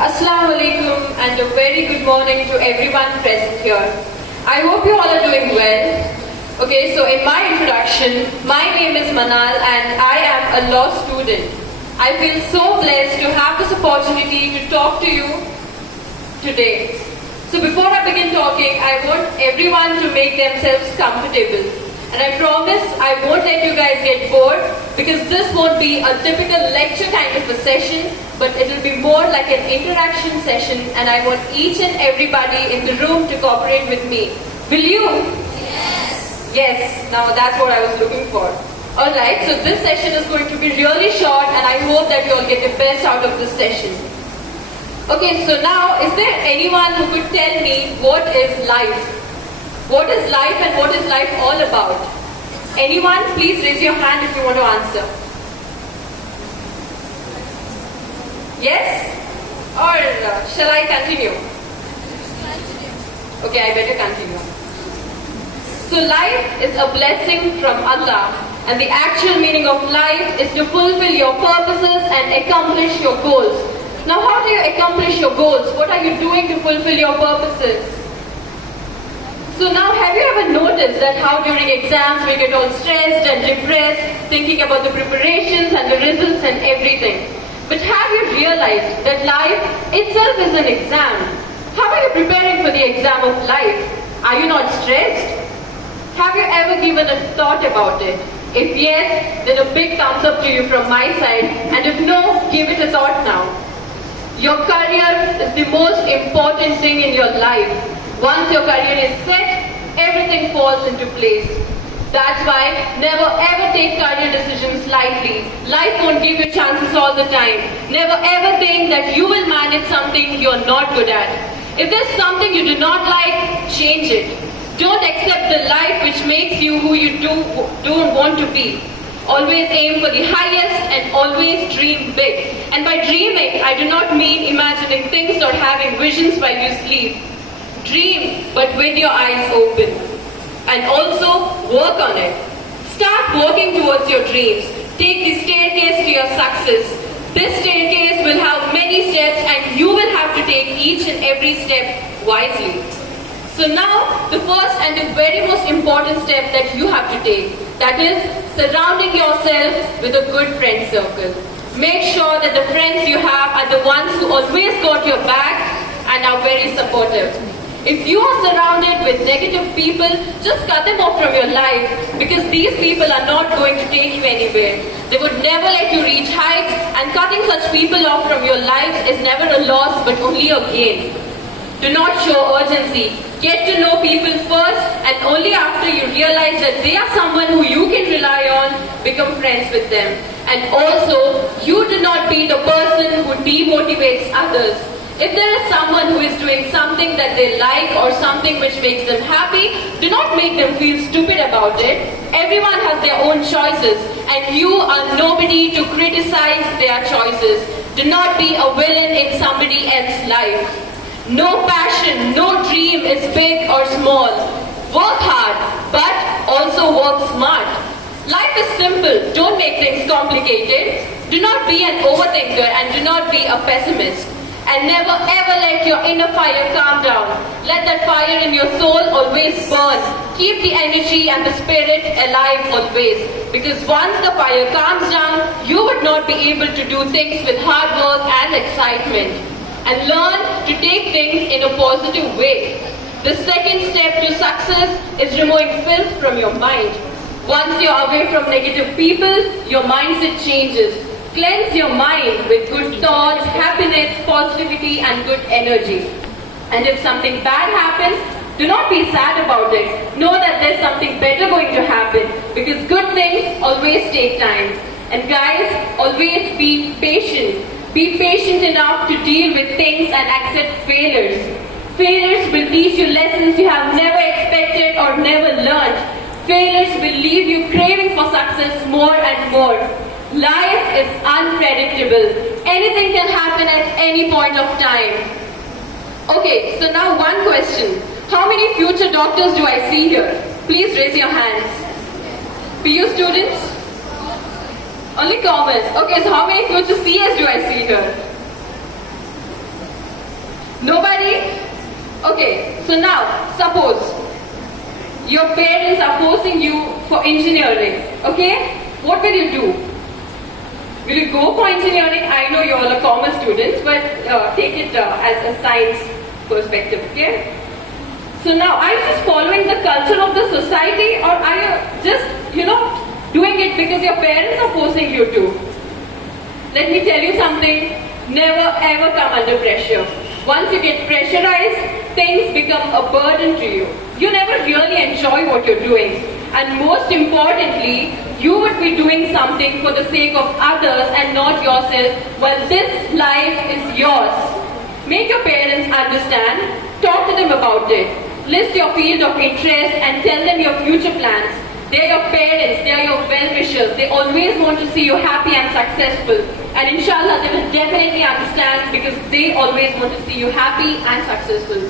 Assalamu alaikum and a very good morning to everyone present here. I hope you all are doing well. Okay, so in my introduction, my name is Manal and I am a law student. I feel so blessed to have this opportunity to talk to you today. So before I begin talking, I want everyone to make themselves comfortable. And I promise I won't let you guys get bored because this won't be a typical lecture kind of a session, but it will be more like an interaction session and I want each and everybody in the room to cooperate with me. Will you? Yes. Yes, now that's what I was looking for. Alright, so this session is going to be really short and I hope that you all get the best out of this session. Okay, so now is there anyone who could tell me what is life? What is life and what is life all about? Anyone? Please raise your hand if you want to answer. Yes? Or shall I continue? Okay, I better continue. So life is a blessing from Allah, and the actual meaning of life is to fulfill your purposes and accomplish your goals. Now how do you accomplish your goals? What are you doing to fulfill your purposes? So now have you ever noticed that how during exams we get all stressed and depressed, thinking about the preparations and the results and everything? But have you realized that life itself is an exam? How are you preparing for the exam of life? Are you not stressed? Have you ever given a thought about it? If yes, then a big thumbs up to you from my side, and if no, give it a thought now. Your career is the most important thing in your life. Once your career is set, everything falls into place. That's why never ever take career decisions lightly. Life won't give you chances all the time. Never ever think that you will manage something you're not good at. If there's something you do not like, change it. Don't accept the life which makes you who you don't want to be. Always aim for the highest and always dream big. And by dreaming, I do not mean imagining things or having visions while you sleep. Dream, but with your eyes open. And also, work on it. Start working towards your dreams. Take the staircase to your success. This staircase will have many steps and you will have to take each and every step wisely. So now, the first and the very most important step that you have to take, that is surrounding yourself with a good friend circle. Make sure that the friends you have are the ones who always got your back and are very supportive. If you are surrounded with negative people, just cut them off from your life because these people are not going to take you anywhere. They would never let you reach heights, and cutting such people off from your lives is never a loss but only a gain. Do not show urgency. Get to know people first, and only after you realize that they are someone who you can rely on, become friends with them. And also, you do not be the person who demotivates others. If there is someone who is doing something that they like or something which makes them happy, do not make them feel stupid about it. Everyone has their own choices and you are nobody to criticize their choices. Do not be a villain in somebody else's life. No passion, no dream is big or small. Work hard, but also work smart. Life is simple, don't make things complicated. Do not be an overthinker and do not be a pessimist. And never ever let your inner fire calm down. Let that fire in your soul always burn. Keep the energy and the spirit alive always. Because once the fire calms down, you would not be able to do things with hard work and excitement. And learn to take things in a positive way. The second step to success is removing filth from your mind. Once you're away from negative people, your mindset changes. Cleanse your mind with good thoughts, happiness, positivity and good energy. And if something bad happens, do not be sad about it. Know that there's something better going to happen because good things always take time. And guys, always be patient. Be patient enough to deal with things and accept failures. Failures will teach you lessons you have never expected or never learned. Failures will leave you craving for success more and more. Life is unpredictable. Anything can happen at any point of time. Okay, so now one question. How many future doctors do I see here? Please raise your hands. PU students? Only commerce. Okay, so how many future CS do I see here? Nobody? Okay, so now, suppose your parents are forcing you for engineering, okay? What will you do? Will you go for engineering? I know you're all a commerce students, but take it as a science perspective, okay? So now, are you just following the culture of the society, or are you just, doing it because your parents are forcing you to? Let me tell you something, never ever come under pressure. Once you get pressurized, things become a burden to you. You never really enjoy what you're doing. And most importantly, you would be doing something for the sake of others and not yourself. Well, this life is yours. Make your parents understand. Talk to them about it. List your field of interest and tell them your future plans. They're your parents, they're your well-wishers. They always want to see you happy and successful. And inshallah, they will definitely understand because they always want to see you happy and successful.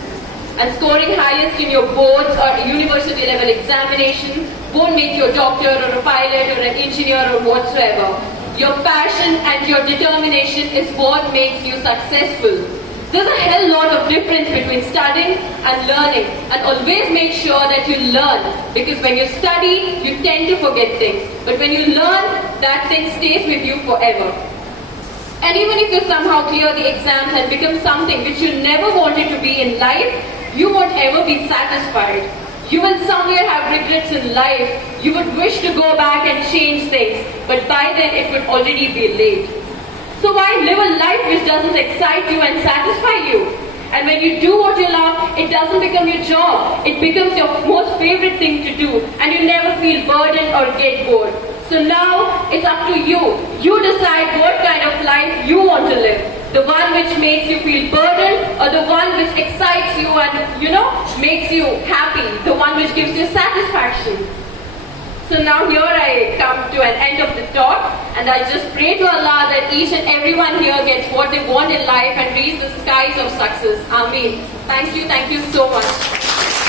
And scoring highest in your boards or university level examination won't make you a doctor or a pilot or an engineer or whatsoever. Your passion and your determination is what makes you successful. There's a hell lot of difference between studying and learning, and always make sure that you learn, because when you study, you tend to forget things. But when you learn, that thing stays with you forever. And even if you somehow clear the exams and become something which you never wanted to be in life, you won't ever be satisfied. You will somewhere have regrets in life. You would wish to go back and change things, but by then it would already be late. So why live a life which doesn't excite you and satisfy you? And when you do what you love, it doesn't become your job. It becomes your most favorite thing to do, and you never feel burdened or get bored. So now it's up to you. You decide what kind of life you want to live. The one which makes you feel burdened, or the one which excites you and, makes you happy. The one which gives you satisfaction. So now here I come to an end of the talk, and I just pray to Allah that each and everyone here gets what they want in life and reach the skies of success. Ameen. Thank you so much.